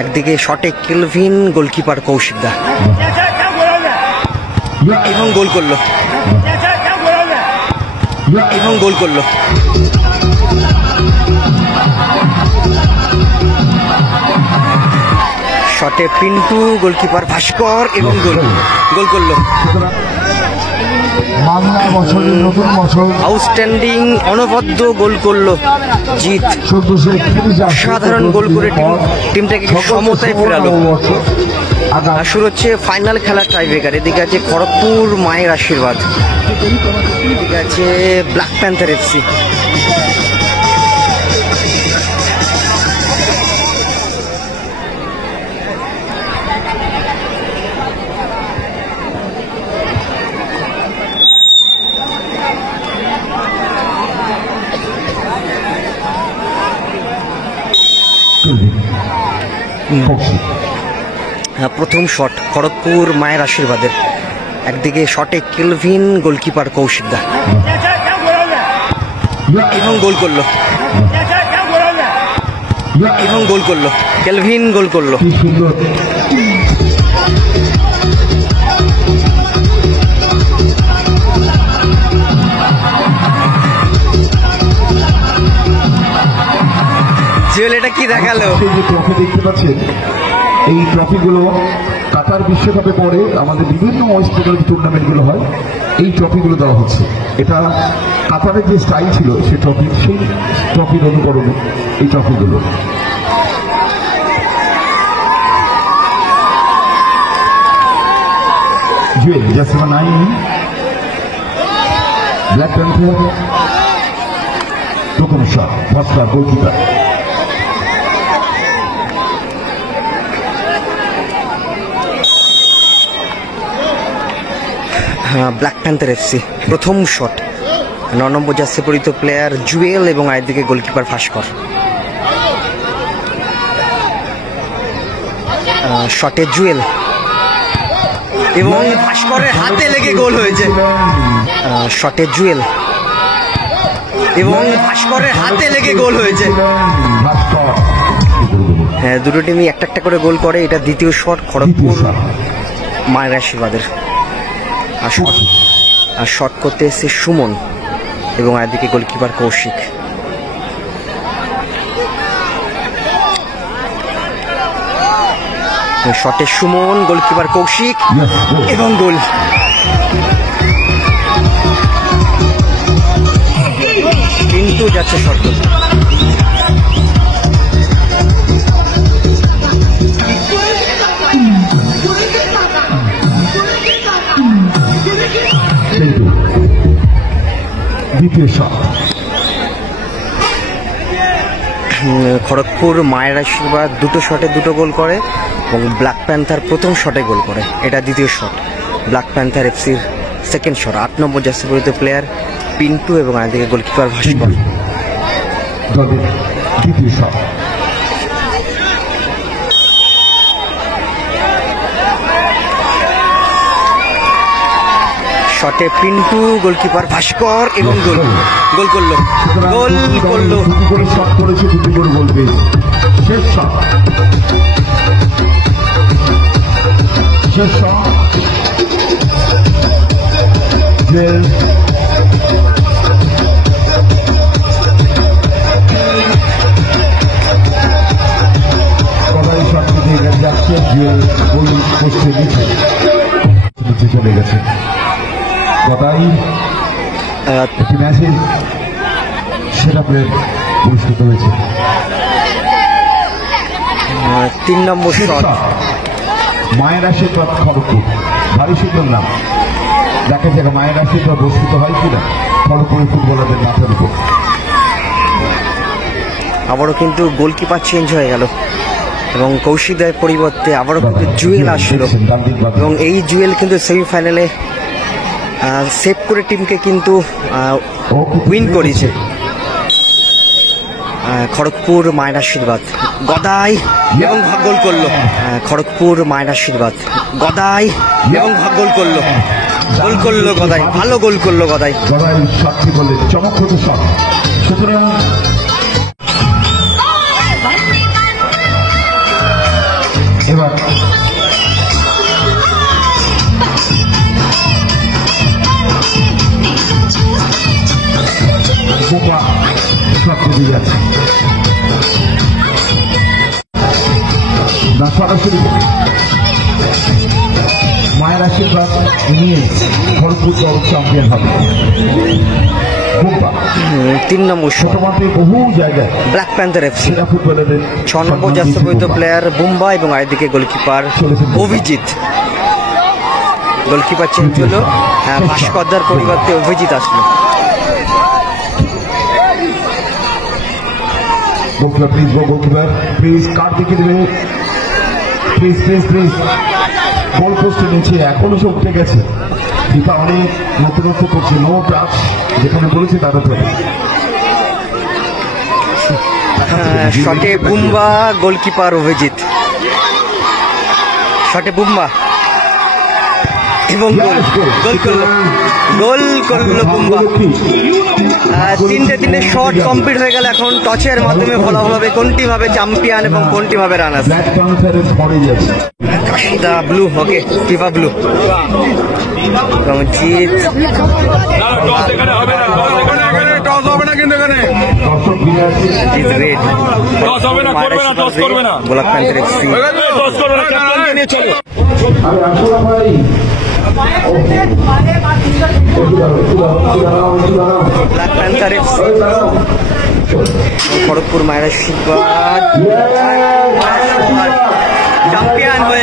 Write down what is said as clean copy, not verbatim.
একদিকে শটে kelvin, goalkeeper Kaushik দা এবং গোল করলো শটে পিন্টু, গোলকিপার ভাস্কর এবং গোল করলো। আউটস্ট্যান্ডিং অনবদ্য গোল করলো জিৎ, সাধারণ গোল করে টিমটাকে সমতায় ফেরালো। আর শুরু হচ্ছে ফাইনাল খেলা টাইব্রেকার। এদিকে আছে খড়গপুর মায়ের আশীর্বাদ, এদিকে আছে ব্ল্যাক প্যান্থার এফসি। প্রথম শট খড়গপুর মায়ের আশীর্বাদের, একদিকে শটে কেলভিন, গোলকিপার কৌশিক দা এবং গোল করলো কেলভিন গোল করলো। জুয়েল, এটা কি দেখালো? দেখতে পাচ্ছেন এই ট্রফিগুলো কাতার বিশ্বকাপে পরে আমাদের বিভিন্ন ওয়েস্ট বেঙ্গল টুর্নামেন্টগুলো হয়, এই ট্রফিগুলো দেওয়া হচ্ছে। এটা কাতারের যে স্টাইল ছিল সেই ট্রফির অনুকরণে এই ট্রফিগুলো। জুয়েল জাস্ট 9 ব্ল্যাক প্যান্থার প্রথম শট, ভাস্কর গোলকিপার। ব্ল্যাক প্যান্থার এফসি প্রথম শট, 9 নম্বর জার্সি পরিহিত প্লেয়ার জুয়েল এবং আরেকদিকে গোলকিপার ভাস্কর। শটে জুয়েল এবং ভাস্করের হাতে লেগে গোল হয়েছে। শটে জুয়েল এবং ভাস্করের হাতে লেগে গোল হয়েছে। হ্যাঁ, দুটো টিমই একটা একটা করে গোল করে। এটা দ্বিতীয় শট খড়গপুর মায়ের আশীর্বাদের। আর শট করতে এসে সুমন এবং আরেকদিকে গোলকিপার কৌশিক। শটে সুমন, গোলকিপার কৌশিক এবং গোল। কিন্তু যাচ্ছে শর্ত। খড়গপুর মায়ের আশীর্বাদ দুটো শটে দুটো গোল করে এবং ব্ল্যাক প্যান্থার প্রথম শটে গোল করে। এটা দ্বিতীয় শট, ব্ল্যাক প্যান্থার এফসির সেকেন্ড শট। 8 নম্বর জার্সি পরিহিত প্লেয়ার পিন্টু এবং আরেকদিকে গোলকিপার ভাস্কর। দ্বিতীয় শট, শটে পিন্টু, গোলকিপার ভাস্কর এবং গোল করলো। শট করেছে, দুটি করে গোল পেয়েছে। শেষ শট, যাচ্ছে গোল পোস্টে নিচে চলে গেছে। গদাই একটি ম্যাচে সেরা প্লেয়ার পুরস্কৃত হয়েছে। 3 নম্বর শট, মায়ের আশীর্বাদ খড়গপুর। ভারী সুন্দর নাম। দেখা যাক মায়ের আশীর্বাদ পুরস্কৃত হয় কিনা খড়গপুরের ফুটবলারদের মাথার উপর। আবারও কিন্তু গোলকিপার চেঞ্জ হয়ে গেল এবং কৌশিকদের পরিবর্তে আবারও কিন্তু জুয়েল আসলো এবং এই জুয়েল কিন্তু সেমিফাইনালে সেভ করে টিমকে কিন্তু উইন করেছে। খড়গপুর মায়ের আশীর্বাদ, গদাই এবং গোল করলো। খড়গপুর মায়ের আশীর্বাদ, গদাই এবং গোল করলো গদাই। ভালো গোল করলো গদাই। সাক্ষী বললেন চমৎকার শট। সুতরাং না সরাসরি মায়ের আশীর্বাদ নিয়ে খড়গপুর দল চ্যাম্পিয়ন হবে। 3 নম্বর শুধুমাত্র বহু জায়গায় ব্ল্যাক প্যান্থার এফসি সেরা ফুটবলারদের 6 নম্বর জাতীয় প্লেয়ার বুম্বা এবং আরেকদিকে গোলকিপার অভিজিৎ। গোলকিপার চেঞ্জ হলো, ভাস্করদার পরিবর্তে অভিজিৎ আসলো। গোলকিপার প্লিজ কার্ড দেখে দেবে, প্লিজ প্লিজ প্লিজ। গোল পোস্টের নিচে এখনো সে উঠে গেছে। ফিফা অনেক নতুনত্ব করছে, নো টাচ যেখানে বলেছে তাদের প্রতি। শটে বুম্বা, গোলকিপার অভিজিৎ। শটে বুম্বা এবং গোল করলো বুম্বা। 3টে শট কমপ্লিট হয়ে গেল। এখন টচের মাধ্যমে ফলাফল হবে কোনটি ভাবে চ্যাম্পিয়ন এবং কোনটি ভাবে runners. Kashida blue, okay FIFA blue. Ranjit red, black panther FC. Black panther FC, Kharagpur মায়ের আশীর্বাদ চ্যাম্পিয়ন হয়ে